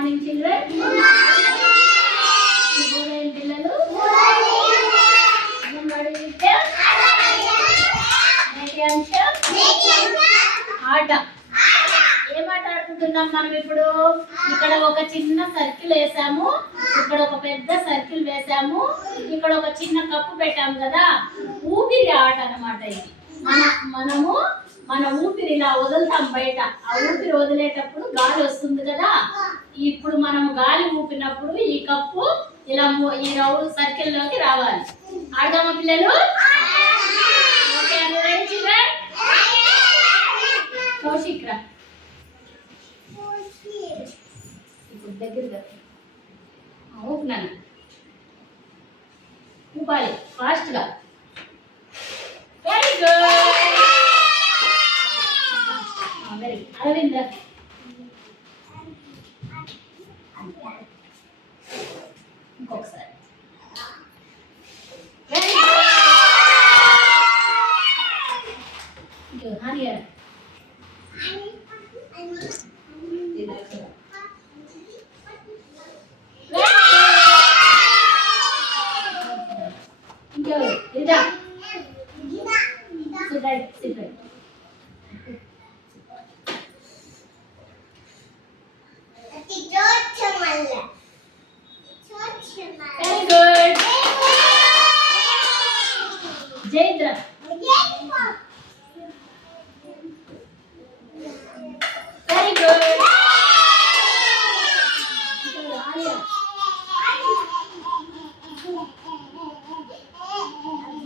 Morning children. శుభోదయం పిల్లలు. ఆట. ఏం ఆట ఆడుకుంటున్నాం మనం ఇప్పుడు? ఇక్కడ ఒక చిన్న సర్కిల్ వేసాము, ఇక్కడ ఒక పెద్ద సర్కిల్ వేసాము, ఇక్కడ ఒక చిన్న కప్పు పెట్టాము కదా. ఊపిరి ఆట అన్నమాట ఇది. మనము మన ఊపిరి ఇలా వదులుతాం బయట. ఆ ఊపిరి వదిలేటప్పుడు గాలి వస్తుంది కదా. ఇప్పుడు మనం గాలి ఊపినప్పుడు ఈ కప్పు ఇలా ఈ రౌండ్ సర్కిల్ లోకి రావాలి. ఆడదామా పిల్లలు? Okay, ready children? కౌశిక్ రా. ఇప్పుడు దగ్గరగా ఊపినాను. ఊపాలి ఫాస్ట్ గా. Very good. అరవింద్ ఇంకొకసారి. Very good. హరియా జైద్ర. Very good.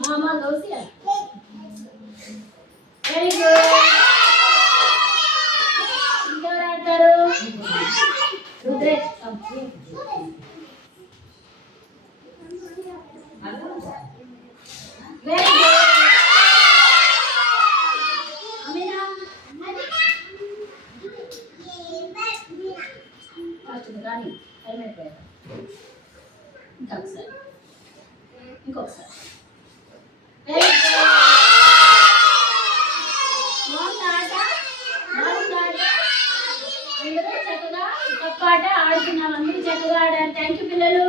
మామా గౌసియా. Very good. ఇంకెవరు ఆడతారు? రుద్రేష్. Very good. అమీనా. రాని హెల్మెట్ వేయాలి. ఇంకొకసారి. ఇంకొకసారి. Very good. బాగుందా ఆట? బాగుందా ఆట? అందరూ చక్కగా కప్పాట ఆడుతున్నాం. అందరూ చక్కగా ఆడారు. థ్యాంక్ యూ పిల్లలు.